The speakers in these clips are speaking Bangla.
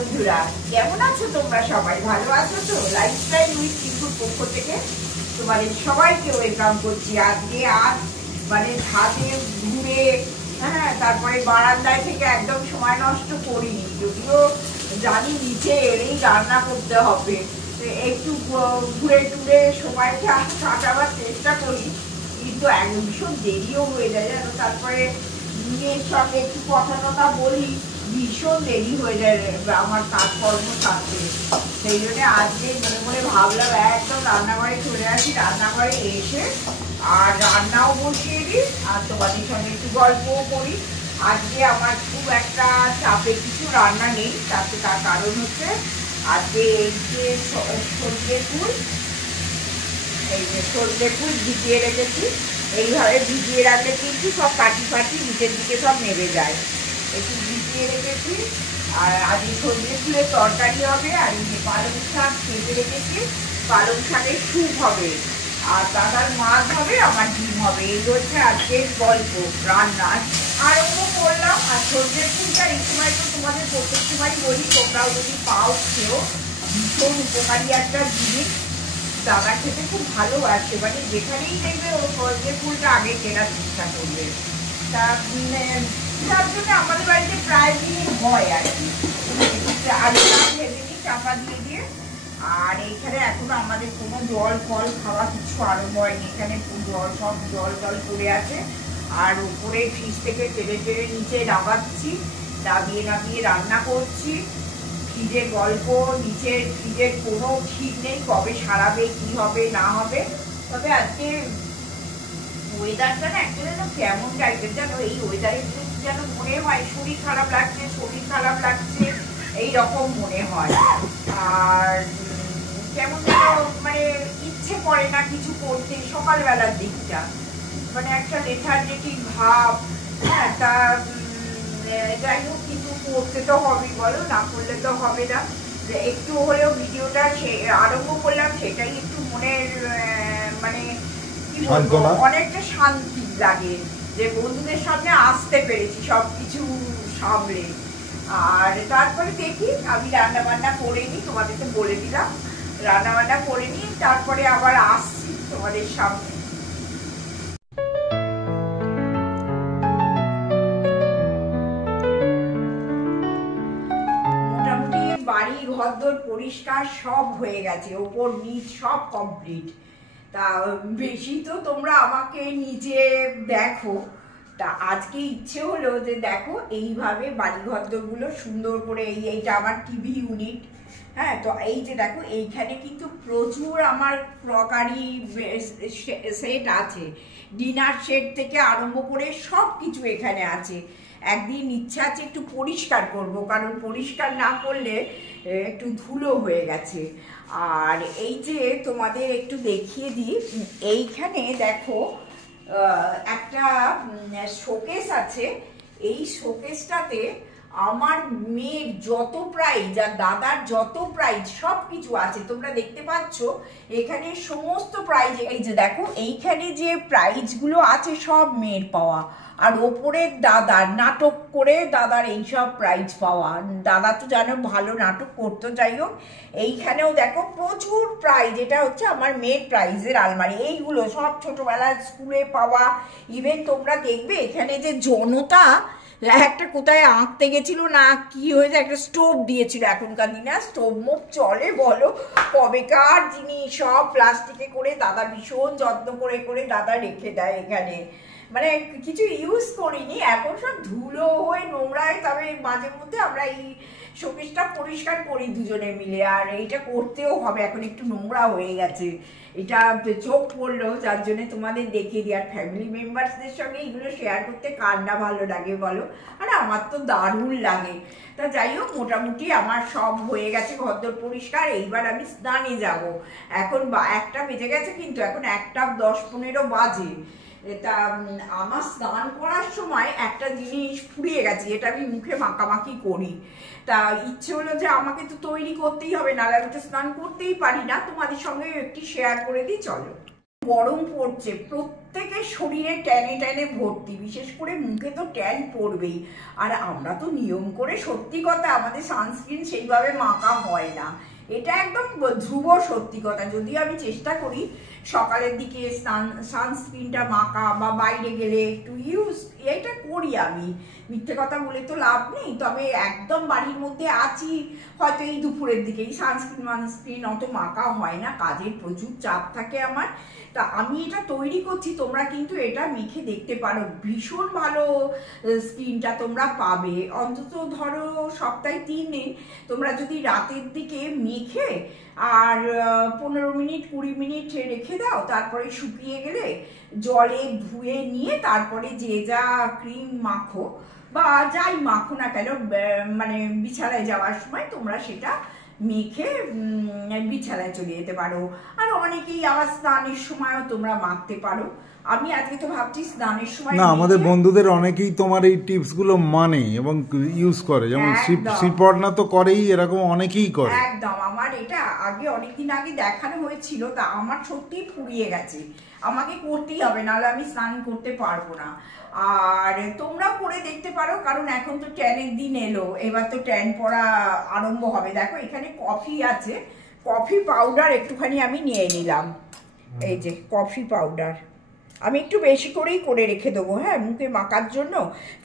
বন্ধুরা, কেমন আছো তোমরা? সবাই ভালো আছো তো? লাইফস্টাইল উইথ টিঙ্কুর পক্ষ থেকে তোমাদের সবাইকে ওয়েলকাম করছি। আজকে মানে ছাদে ঘুরে, হ্যাঁ, তারপরে বারান্দায় থেকে একদম সময় নষ্ট করিনি, যদিও জানি নিচে এলেই রান্না করতে হবে, একটু ঘুরে টুরে সময়টা কাটাবার চেষ্টা করি, কিন্তু একদম ভীষণ দেরিও হয়ে যায় জানো। তারপরে মেয়ের সঙ্গে একটু কথা টথা বলি, ভীষণ দেরি হয়ে যায় আমার কাজকর্ম সারতে। সেই জন্য আজকে মনে মনে ভাবলাম একদম রান্নাঘরে চলে আসি, রান্নাঘরে এসে আর রান্নাও বসিয়ে দিই আর তোমাদের সঙ্গে একটু গল্পও করি। আজকে আমার খুব একটা চাপে কিছু রান্না নেই, তার কারণ হচ্ছে আজকে এই যে সর্ষে ফুল, এই যে সর্ষে ফুল ভিজিয়ে রেখেছি। এইভাবে ভিজিয়ে রাখলে কিন্তু সব কাটি ফাটি নিচের দিকে সব নেমে যায়। একটু ভিজিয়ে রেখেছি। আর আজ এই সর্ষে ফুলের তরকারি হবে, আর এই যে পালং শাক কেটে রেখেছি, পালং শাকের স্যুপ হবে, আর দাদার মাছ হবে, আমার ডিম হবে। এই হচ্ছে আজকের গল্প রান্নার আরম্ভ করলাম। আর সর্ষে ফুলটা এই সময় তো তোমাদের প্রত্যেক সময় বলি, তোমরাও যদি পাও খেও, ভীষণ উপকারী একটা জিনিস। দাদা খেতে খুব ভালোবাসে, মানে যেখানেই দেখবে ও সর্ষে ফুলটা আগে কেনার চেষ্টা করবে। তার জন্য আমাদের বাড়িতে প্রায় দিনই হয় আর কি। আলুটা ভেজে নিই চাপা দিয়ে দিয়ে। আর এইখানে এখনো আমাদের কোনো জল ফল খাওয়া কিছু আরম্ভ হয়নি। এখানে সব জল পড়ে আছে, আর উপরে ফ্রিজ থেকে টেনে টেনে নিচে নামাচ্ছি, নামিয়ে রান্না করছি। ফ্রিজের গল্প, নিচের ফ্রিজের কোনো ঠিক নেই কবে সারাবে, কি হবে না হবে। তবে আজকে ওয়েদারটা না অ্যাকচুয়ালি না কেমন টাইপের জানো, এই ওয়েদারে যেন মনে হয় শরীর খারাপ লাগছে এইরকম মনে হয়। আর কেমন যেন মানে ইচ্ছে করে না কিছু করতে সকালবেলার দিকটা, মানে একটা লেথার্জেটিক ভাব। হ্যাঁ, তা যাই হোক, কিন্তু করতে তো হবেই, বলো, না করলে তো হবে না। একটু হলেও ভিডিওটা আরম্ভ করলাম, সেটাই একটু মনের মানে কি বলবো, অনেকটা শান্তি লাগে যে বন্ধুদের সামনে আসতে পেরেছি সবকিছু সামলে। আর তারপরে দেখি, আমি রান্না বান্না করে নিই, তোমাদেরকে বলে দিলাম রান্না বান্না করে নিই, তারপরে আবার আসছি তোমাদের সামনে। বাড়ি ঘরদোর পরিষ্কার সব হয়ে গেছে, ওপর নিচ সব কমপ্লিট। তা বেশি তো তোমরা আমাকে নিচে দেখো, তা আজকে ইচ্ছে হলো যে দেখো এইভাবে বাড়ি ঘরদোরগুলো সুন্দর করে। এইটা আমার টিভি ইউনিট, হ্যাঁ, তো এই যে দেখো এইখানে কিন্তু প্রচুর আমার ক্রকারি সেট আছে, ডিনার সেট থেকে আরম্ভ করে সব কিছু এখানে আছে। একদিন ইচ্ছা আছে একটু পরিষ্কার করব, কারণ পরিষ্কার না করলে একটু ধুলো হয়ে গেছে। আর এই যে তোমাদের একটু দেখিয়ে দিই, এইখানে দেখো একটা শোকেস আছে। এই শোকেসটাতে আমার মেয়ের যত প্রাইজ আর দাদার যত প্রাইজ সব কিছু আছে, তোমরা দেখতে পাচ্ছ এখানে সমস্ত প্রাইজ। এই যে দেখো এইখানে যে প্রাইজগুলো আছে সব মেয়ের পাওয়া, আর ওপরে দাদার নাটক করে দাদার এইসব প্রাইজ পাওয়া। দাদা তো জানো ভালো নাটক করতো, যাই হোক এইখানেও দেখো প্রচুর প্রাইজ। এটা হচ্ছে আমার মেয়ের প্রাইজের আলমারি। এইগুলো সব ছোটবেলায় স্কুলে পাওয়া। ইভেন তোমরা দেখবে এখানে যে জনতা একটা কোথায় আঁকতে গেছিল না কি হয়েছে, একটা স্টোভ দিয়েছিল। এখনকার দিনে স্টোভ মুভ চলে বলো, কবেকার জিনিস সব প্লাস্টিকে করে দাদা ভীষণ যত্ন করে করে দাদা রেখে দেয় এখানে, মানে কিছু ইউজ করিনি, এখন সব ধুলো হয়ে নোংরায়। তবে মাঝে মধ্যে আমরা এই শোকেসটা পরিষ্কার করি দুজনে মিলে, আর এইটা করতেও হবে, এখন একটু নোংরা হয়ে গেছে। এটা চোখ পড়লো, যার জন্য তোমাদের দেখিয়ে দিই। আর ফ্যামিলি মেম্বার্সদের সঙ্গে এগুলো শেয়ার করতে কার না ভালো লাগে বলো, আর আমার তো দারুণ লাগে। তা যাই হোক, মোটামুটি আমার সব হয়ে গেছে ঘরদোর পরিষ্কার। এইবার আমি স্নানে যাব। এখন 1টা বেজে গেছে, কিন্তু এখন 1:10-15 বাজে। এটা আমার স্নান করার সময় একটা জিনিস ফুরিয়ে গেছে, এটা আমি মুখে মাখামাখি করি। তা ইচ্ছে হলো যে আমাকে তো তৈরি করতেই হবে, নাহলে আমি তো স্নান করতেই পারি না। তোমাদের সঙ্গে একটু শেয়ার করে দিই, চলো। গরম পড়ছে, প্রত্যেকের শরীরে ট্যানে ট্যানে ভর্তি, বিশেষ করে মুখে তো ট্যান পড়বেই। আর আমরা তো নিয়ম করে, সত্যি কথা, আমাদের সানস্ক্রিন সেইভাবে মাখা হয় না, এটা একদম ধ্রুব সত্যি কথা। যদিও আমি চেষ্টা করি সকালের দিকে সানস্ক্রিনটা মাখা, বা বাইরে গেলে একটু ইউজ, এটা করি আমি, মিথ্যে কথা বলে তো লাভ নেই। তবে একদম বাড়ির মধ্যে আছি, হয়তো এই দুপুরের দিকে এই সানস্ক্রিন অত মাখা হয় না, কাজের প্রচুর চাপ থাকে আমার। তা আমি এটা তৈরি করছি, তোমরা কিন্তু এটা মেখে দেখতে পারো, ভীষণ ভালো স্কিনটা তোমরা পাবে। অন্তত ধরো সপ্তাহে 3 দিন তোমরা যদি রাতের দিকে মেখে আর 15 মিনিট 20 মিনিট রেখে দাও, তারপরে শুকিয়ে গেলে জলে ধুয়ে নিয়ে তারপরে যে যা ক্রিম মাখো বা যাই মাখো না কেন, মানে বিছানায় যাওয়ার সময় তোমরা সেটা মেখে বিছানায় চলে যেতে পারো। আর অনেকেই আবার স্নানের সময়ও তোমরা মাখতে পারো। আমি আজকে তো ভাবছি স্নানের সময় না, আমাদের বন্ধুদের অনেকেই তোমার এই টিপস গুলো মানে এবং ইউজ করে, যেমন শ্রীপর্ণা তো করেই, এরকম অনেকেই করে। একদম, আমার এটা আগে অনেকদিন আগে দেখানো হয়েছিল, তা আমার সত্যি ফুরিয়ে গেছে, আমাকে করতেই হবে, নাহলে আমি স্নান করতে পারবো না। আর তোমরা করে দেখতে পারো, কারণ এখন তো ট্যানের দিন এলো, এবার তো ট্যান পড়া আরম্ভ হবে। দেখো এখানে কফি আছে, কফি পাউডার একটুখানি আমি নিয়ে নিলাম, এই যে কফি পাউডার আমি একটু বেশি করেই করে রেখে দেবো, হ্যাঁ, মুখে মাখার জন্য।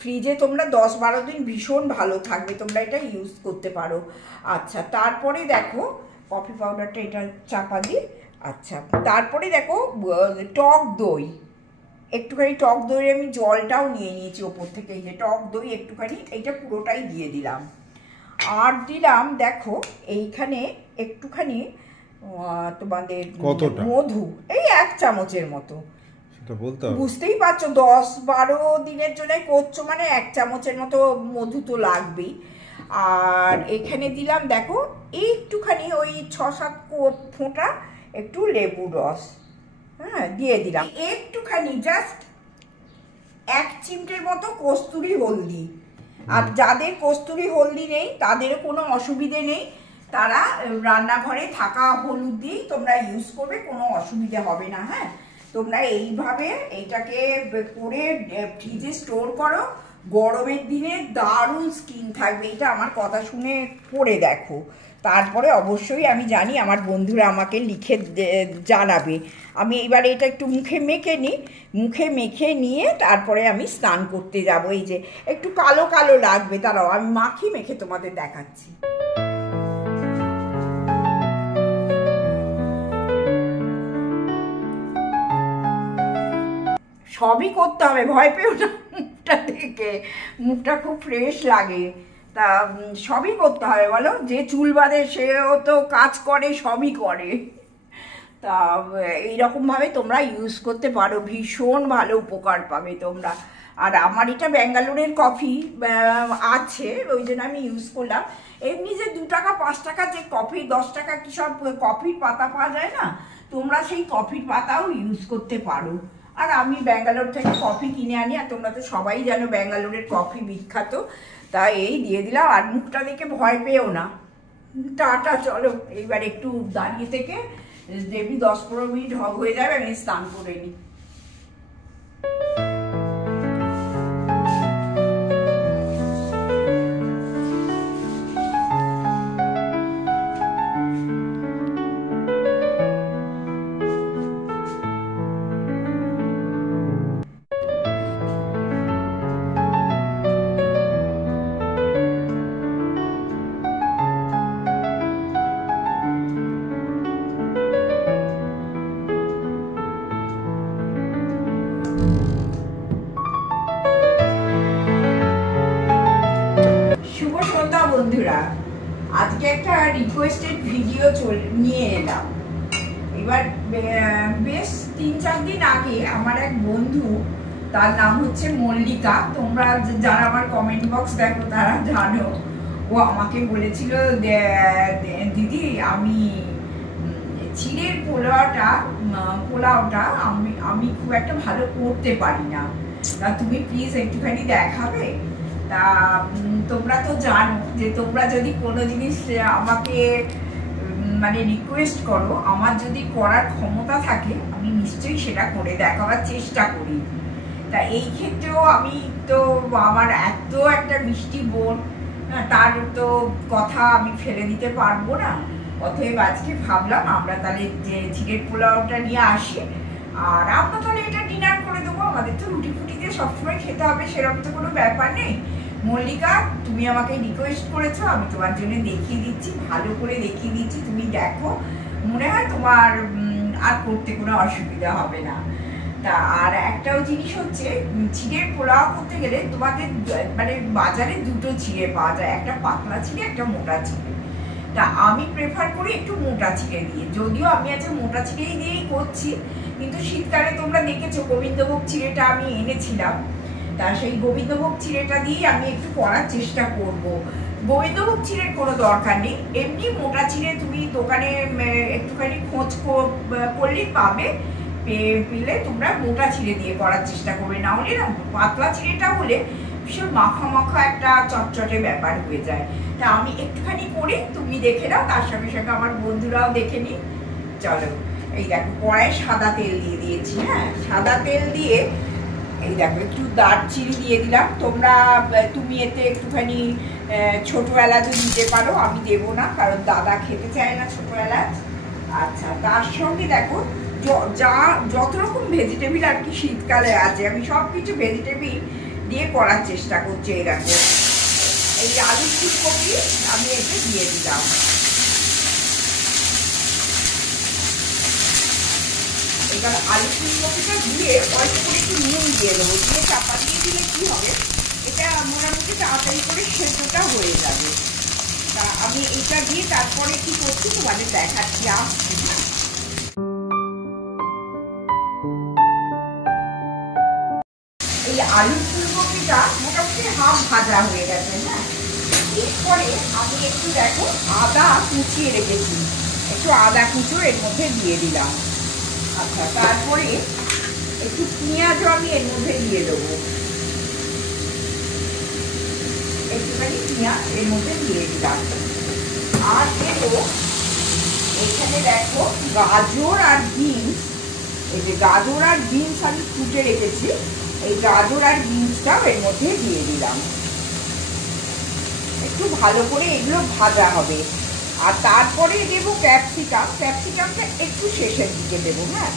ফ্রিজে তোমরা 10-12 দিন ভীষণ ভালো থাকবে, তোমরা এটা ইউজ করতে পারো। আচ্ছা, তারপরে দেখো কফি পাউডারটা এটা চাপা দিই। আচ্ছা, তারপরে দেখো টক দই, একটুখানি টক দই আমি জলটাও নিয়ে নিয়েছি ওপর থেকে, এই যে টক দই একটুখানি, এইটা পুরোটাই দিয়ে দিলাম। আর দিলাম দেখো এইখানে একটুখানি তোমাদের মধু, এই 1 চামচের মতো, বুঝতেই পারছো 10-12 দিনের জন্য করছো মানে 1 চামচের মতো মধু তো লাগবেই। আর এখানে দিলাম দেখো একটুখানি ওই 6-7 ফোঁটা একটু লেবুর রস, হ্যাঁ, দিয়ে দিলাম। একটুখানি জাস্ট 1 চিমটের মতো কস্তুরি হলদি। আর যাদের কস্তুরি হলদি নেই তাদেরও কোনো অসুবিধে নেই, তারা রান্নাঘরে থাকা হলুদ দিয়েই তোমরা ইউজ করবে, কোনো অসুবিধে হবে না। হ্যাঁ, তোমরা এইভাবে এইটাকে করে ফ্রিজে স্টোর করো, গরমের দিনে দারুণ স্কিন থাকবে। এটা আমার কথা শুনে করে দেখো, তারপরে অবশ্যই আমি জানি আমার বন্ধুরা আমাকে লিখে জানাবে। আমি এবার এটা একটু মুখে মেখে নিই, মুখে মেখে নিয়ে তারপরে আমি স্নান করতে যাব। এই যে একটু কালো কালো লাগবে, তারাও আমি মাখি, মেখে তোমাদের দেখাচ্ছি। সবই করতে হবে, ভয় পেও না, মুখটা দেখে মুখটা খুব ফ্রেশ লাগে। তা সবই করতে হবে বলো, যে চুল বাঁধে সেও তো কাজ করে, সবই করে। তা এইরকমভাবে তোমরা ইউজ করতে পারো, ভীষণ ভালো উপকার পাবে তোমরা। আর আমার এটা ব্যাঙ্গালোরের কফি আছে, ওই জন্য আমি ইউজ করলাম। এমনি যে 2 টাকা 5 টাকা যে কফি, 10 টাকা কি সব কফির পাতা পাওয়া যায় না, তোমরা সেই কফির পাতাও ইউজ করতে পারো। আর আমি ব্যাঙ্গালোর থেকে কফি কিনে আনি, আর তোমরা তো সবাই জানো ব্যাঙ্গালোরের কফি বিখ্যাত। তা এই দিয়ে দিলাম, আর মুখটা দেখে ভয় পেও না। টাটা, চলো এইবার একটু দাঁড়িয়ে থেকে যেমনি 10-15 মিনিট হয়ে যাবে, আমি স্নান করে নিই। বন্ধুরা, আজকে একটা রিকোয়েস্টেড ভিডিও নিয়ে এলাম। এবার বেশ 3-4 দিন আগে আমার এক বন্ধু, তার নাম হচ্ছে মল্লিকা, তোমরা যারা আমার কমেন্ট বক্স দেখো তারা জানো, ও আমাকে বলেছিল দিদি আমি চিড়ের পোলাওটা আমি খুব একটা ভালো করতে পারি না, তা তুমি প্লিজ একটুখানি দেখাবে। তা তোমরা তো জানো যে তোমরা যদি কোনো জিনিস আমাকে মানে রিকোয়েস্ট করো, আমার যদি করার ক্ষমতা থাকে আমি নিশ্চয়ই সেটা করে দেখাবার চেষ্টা করি। তা এই ক্ষেত্রেও আমি তো আমার এত একটা মিষ্টি বোন, তার তো কথা আমি ফেলে দিতে পারবো না। অতএব আজকে ভাবলাম আমরা তাহলে যে চিড়ের পোলাওটা নিয়ে আসি, আর আমরা তাহলে এটা ডিনার করে দেবো। আমাদের তো রুটি ফুটি দিয়ে সবসময় খেতে হবে সেরকম তো কোনো ব্যাপার নেই। মল্লিকা, তুমি আমাকে রিকোয়েস্ট করেছো, আমি তোমার জন্য দেখিয়ে দিচ্ছি, ভালো করে দেখিয়ে দিচ্ছি, তুমি দেখো, মনে হয় তোমার আর করতে কোনো অসুবিধা হবে না। তা আর একটাও জিনিস হচ্ছে, চিড়ের পোলাও করতে গেলে তোমাদের মানে বাজারে দুটো চিড়ে পাওয়া যায়, একটা পাতলা চিড়ে, একটা মোটা চিড়ে। তা আমি প্রেফার করি একটু মোটা চিড়ে দিয়ে, যদিও আমি আজকে মোটা চিড়েই দিয়েই করছি, কিন্তু শীতকালে তোমরা দেখেছো গোবিন্দভোগ চিড়েটা আমি এনেছিলাম, তা সেই গোবিন্দভোগ চিড়েটা দিয়েই আমি একটু করার চেষ্টা করব। গোবিন্দভোগ চিড়ের কোনো দরকার নেই, এমনি মোটা চিড়ে তুমি দোকানে একটুখানি খোঁজ করলেই পাবে, পেলে তোমরা মোটা চিড়ে দিয়ে করার চেষ্টা করবে। না হলে না পাতলা চিড়েটা হলে ভীষণ মাখা মাখা একটা চটচটে ব্যাপার হয়ে যায়। তা আমি একটুখানি করি, তুমি দেখে নাও, তার সঙ্গে সঙ্গে আমার বন্ধুরাও দেখে নি। চলো, এই দেখো কড়াই সাদা তেল দিয়ে দিয়েছি। হ্যাঁ, সাদা তেল দিয়ে এই দেখো একটু দারচিনি দিয়ে দিলাম। তুমি এতে একটুখানি ছোট এলাচও দিতে পারো, আমি দেবো না কারণ দাদা খেতে চায় না ছোট এলাচ। আচ্ছা, তার সঙ্গে দেখো যত রকম ভেজিটেবিল আর কি শীতকালে আছে, আমি সব কিছু ভেজিটেবিল দিয়ে করার চেষ্টা করছি। এই দেখো এই আলু ফুলকপি আমি এতে দিয়ে দিলাম। এবার আলু ফুলকপিটা দিয়ে অল্প করে একটু নুন দিয়ে দেবো, দিয়ে চাপা দিয়ে দিলে কি হবে, এটা মোটামুটি তাড়াতাড়ি করে সেদ্ধটা হয়ে যাবে। তা আমি এটা দিয়ে তারপরে কি করছি তোমাদের দেখাচ্ছি। আসছি না, এই আলু ফুলকপিটা মোটামুটি হাফ ভাজা হয়ে গেছে। হ্যাঁ, এরপরে আমি একটু দেখো আদা কুচিয়ে রেখেছি, একটু আদা কুচো এর মধ্যে দিয়ে দিলাম। আচ্ছা, তারপরে একটু পেঁয়াজও আমি এর মধ্যে দিয়ে দেবো, একটুখানি পেঁয়াজ এর মধ্যে দিয়ে দিলাম। আর দেবো এখানে দেখো গাজর আর বিনস, এই যে গাজর আর বিনস আমি ফুটে রেখেছি, এই গাজর আর বিনসটাও এর মধ্যে দিয়ে দিলাম। একটু ভালো করে এগুলো ভাজা হবে। আর তারপরে দেবো ক্যাপসিকাম, ক্যাপসিকামটা একটু শেষের দিকে দেবো। হ্যাঁ,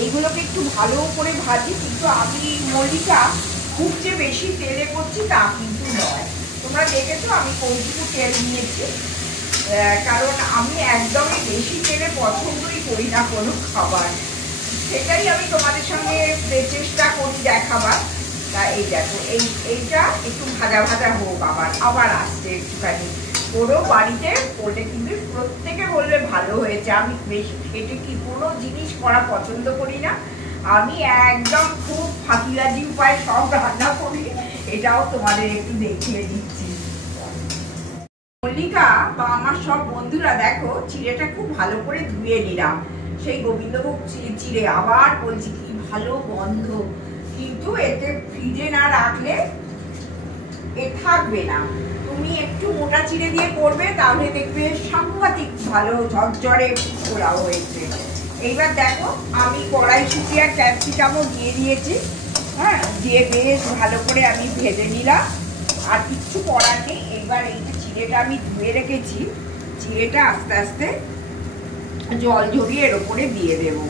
এইগুলোকে একটু ভালো করে ভাজি, কিন্তু আমি মল্লিকা খুব যে বেশি তেলে করছি তা কিন্তু নয়। তোমরা দেখেছো আমি কোনটুকু তেল নিয়েছি, কারণ আমি একদমই বেশি তেলে পছন্দই করি না কোনো খাবার, সেটাই আমি তোমাদের সঙ্গে চেষ্টা করি দেখাবার। তা এই দেখো এইটা একটু ভাজা ভাজা হোক, আবার আসছে একটুখানি। ওরও বাড়িতে করলে কিন্তু প্রত্যেকে বললে ভালো হয়েছে। আমি বেশি খেটে কি কোনো জিনিস করা পছন্দ করি না, আমি একদম খুব ফাঁকিবাজি উপায় সব রান্না করি, এটাও তোমাদের একটু দেখিয়ে দিচ্ছি। মল্লিকা বা আমার সব বন্ধুরা দেখো চিড়েটা খুব ভালো করে ধুয়ে নিলাম, সেই গোবিন্দভোগ চিড়ে, আবার বলছি কি ভালো গন্ধ, কিন্তু এতে ফ্রিজে না রাখলে এ থাকবে না। তুমি একটু মোটা চিড়ে দিয়ে করবে, তাহলে দেখবে সাংঘাতিক ভালো ঝরঝরে পোলাও হয়েছে। এইবার দেখো আমি কড়াইশুঁটি আর ক্যাপসিকামও দিয়ে দিয়েছি। হ্যাঁ, দিয়ে বেশ ভালো করে আমি ভেজে নিলাম, আর কিচ্ছু করার নেই। এবার এই যে চিড়েটা আমি ধুয়ে রেখেছি, চিড়েটা আস্তে আস্তে জল ঝরিয়ে এর ওপরে দিয়ে দেবো,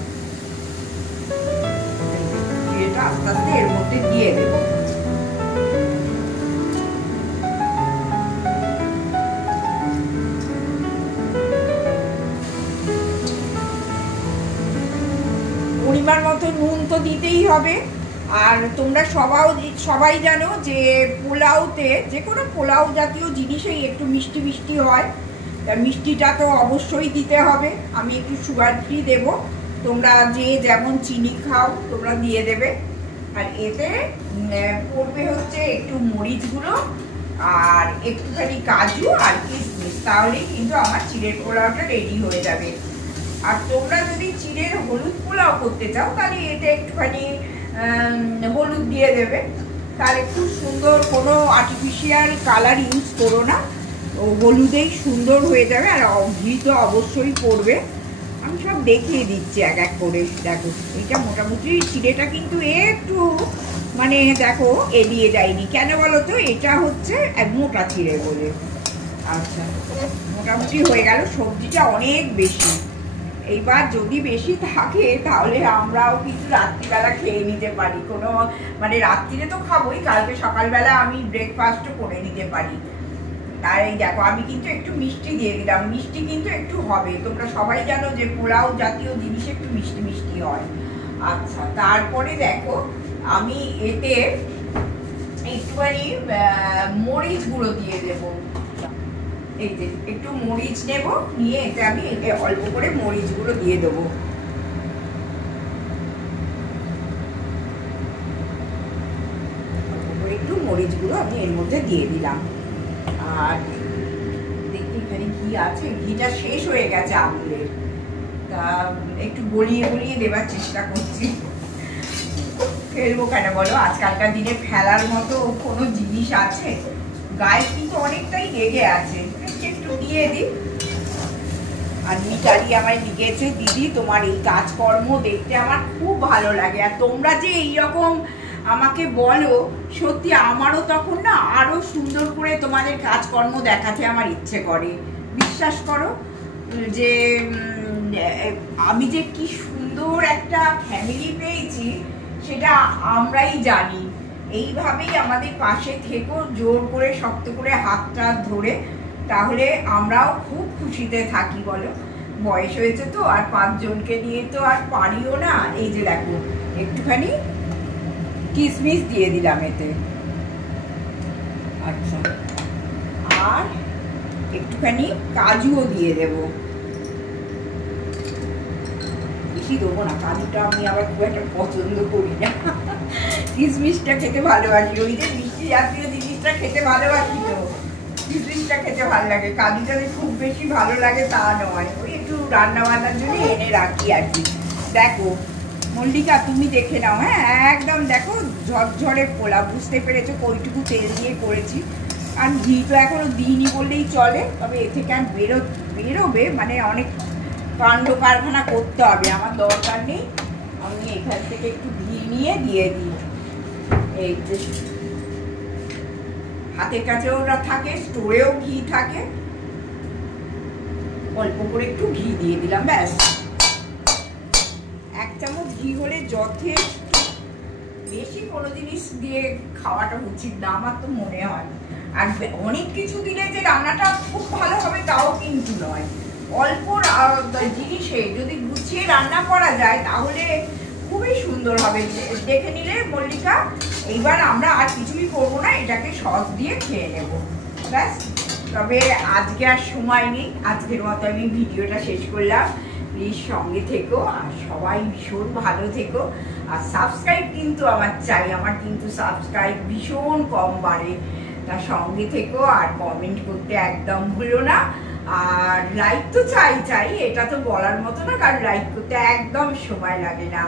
চিড়েটা আস্তে আস্তে এর মধ্যে দিয়ে দেবো। পরিমাণ মতো নুন তো দিতেই হবে। আর তোমরা সবাই জানো যে পোলাওতে, যে কোনো পোলাও জাতীয় জিনিসেই একটু মিষ্টি মিষ্টি হয়, মিষ্টিটা তো অবশ্যই দিতে হবে। আমি একটু সুগার ফ্রি দেবো, তোমরা যে যেমন চিনি খাও তোমরা দিয়ে দেবে। আর এতে পড়বে হচ্ছে একটু মরিচ গুঁড়ো আর একটুখানি কাজু আর কিশমিশ, তাহলেই কিন্তু আমার চিড়ের পোলাওটা রেডি হয়ে যাবে। আর তোমরা যদি চিড়ের হলুদ পোলাও করতে চাও তাহলে এতে একটুখানি হলুদ দিয়ে দেবে, তাহলে খুব সুন্দর, কোনো আর্টিফিশিয়াল কালার ইউজ করো না, হলুদেই সুন্দর হয়ে যাবে। আর ঘি তো অবশ্যই পড়বে। আমি সব দেখিয়ে দিচ্ছি এক এক করে। দেখো এটা মোটামুটি চিড়েটা কিন্তু একটু মানে দেখো এড়িয়ে যায়নি, কেন বলো তো, এটা হচ্ছে মোটা চিড়ে বলে। আচ্ছা, মোটামুটি হয়ে গেল। সবজিটা অনেক বেশি, এইবার যদি বেশি থাকে তাহলে আমরাও কিন্তু রাত্রিবেলা খেয়ে নিতে পারি। কোনো মানে রাত্রিরে তো খাবোই, কালকে সকালবেলা আমি ব্রেকফাস্টও করে নিতে পারি। আর এই দেখো আমি কিন্তু একটু মিষ্টি দিয়ে দিলাম, মিষ্টি কিন্তু একটু হবে, তোমরা সবাই জানো যে পোলাও জাতীয় জিনিস একটু মিষ্টি মিষ্টি হয়। আচ্ছা, তারপরে দেখো আমি এতে একটুখানি মরিচ গুঁড়ো দিয়ে দেবো। এই যে একটু মরিচ নেব, নিয়ে এতে আমি অল্প করে মরিচ গুঁড়ো দিয়ে দেবো। একটু মরিচ গুঁড়ো আমি এর মধ্যে দিয়ে দিলাম। আর দেখি এখানে ঘি আছে, ঘিটা শেষ হয়ে গেছে আমুলের, তা একটু গলিয়ে গলিয়ে দেবার চেষ্টা করছি। ফেলবো কেন বলো, আজকালকার দিনে ফেলার মতো কোনো জিনিস আছে? গায়ে কিন্তু অনেকটাই লেগে আছে, একটু দিয়ে দিই। আর মিতালি আমায় লিখেছে, দিদি তোমার এই কাজকর্ম দেখতে আমার খুব ভালো লাগে, আর তোমরা যে এইরকম আমাকে বলো, সত্যি আমারও তখন না আরো সুন্দর করে তোমাদের কাজকর্ম দেখাতে আমার ইচ্ছে করে। বিশ্বাস করো যে আমি যে কি সুন্দর একটা ফ্যামিলি পেয়েছি সেটা আমরাই জানি। এইভাবেই আমাদের পাশে থেকো, জোর করে শক্ত করে হাতটা ধরে, তাহলে আমরাও খুব খুশিতে থাকি। বলো, বয়স হয়েছে তো, আর 5 জনকে নিয়ে তো আর পারিও না। এই যে দেখো একটুখানি কিশমিশ দিয়ে দিলাম এতে। আচ্ছা, আর একটুখানি কাজুও দিয়ে দেব। বেশি দেবো না, কাজুটা আমি আবার খুব একটা পছন্দ করি না। কিশমিশটা খেতে ভালোবাসি, ওই যে মিষ্টি জাতীয় জিনিসটা খেতে ভালোবাসি তো, কিশমিশটা খেতে ভালো লাগে। কাজুটা খুব বেশি ভালো লাগে তা নয়, ওই একটু রান্না বান্নার জন্য এনে রাখি আর কি। দেখো মল্লিকা, তুমি দেখে নাও, হ্যাঁ একদম দেখো ঝরঝরে পোলা, বুঝতে পেরেছো কইটুকু তেল দিয়ে করেছি। আর ঘি তো এখনো দিইনি বললেই চলে, তবে এ থেকে আর বেরোবে মানে অনেক কাণ্ড কারখানা করতে হবে, আমার দরকার নেই। আমি এখান থেকে একটু ঘি নিয়ে দিয়ে দিই। এই যে হাতের কাছে ওরা থাকে, স্টোরেও ঘি থাকে, অল্প করে একটু ঘি দিয়ে দিলাম, ব্যাস। 1 চামচ ঘি হলে যথেষ্ট, বেশি কোনো জিনিস দিয়ে খাওয়াটা উচিত না আমার তো মনে হয়। আর অনেক কিছু দিলে যে রান্নাটা খুব ভালো হবে তাও কিন্তু নয়, অল্প জিনিসে যদি গুছিয়ে রান্না করা যায় তাহলে খুবই সুন্দর হবে। দেখে নিলে মল্লিকা, এইবার আমরা আর কিছুই করবো না, এটাকে সস দিয়ে খেয়ে নেব, ব্যাস। তবে আজকে আর সময় নেই, আজকের মতো আমি ভিডিওটা শেষ করলাম। প্লিজ সঙ্গে থেকো, আর সবাই ভীষণ ভালো থেকো। আর সাবস্ক্রাইব কিন্তু আমার চাই, আমার কিন্তু সাবস্ক্রাইব ভীষণ কম বাড়ে, তার সঙ্গে থেকো। আর কমেন্ট করতে একদম ভুলো না, আর লাইক তো চাই, এটা তো বলার মতো না, কারণ লাইক করতে একদম সময় লাগে না।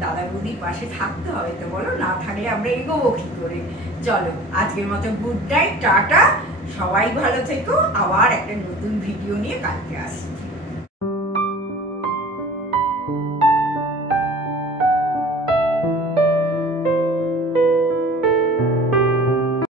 দাদা বৌদির পাশে থাকতে হবে তো, বলো, না থাকলে আমরা এগোবো কি করে? চলো আজকের মতো গুড নাইট, টাটা, সবাই ভালো থেকো। আবার একটা নতুন ভিডিও নিয়ে কালকে আসবো।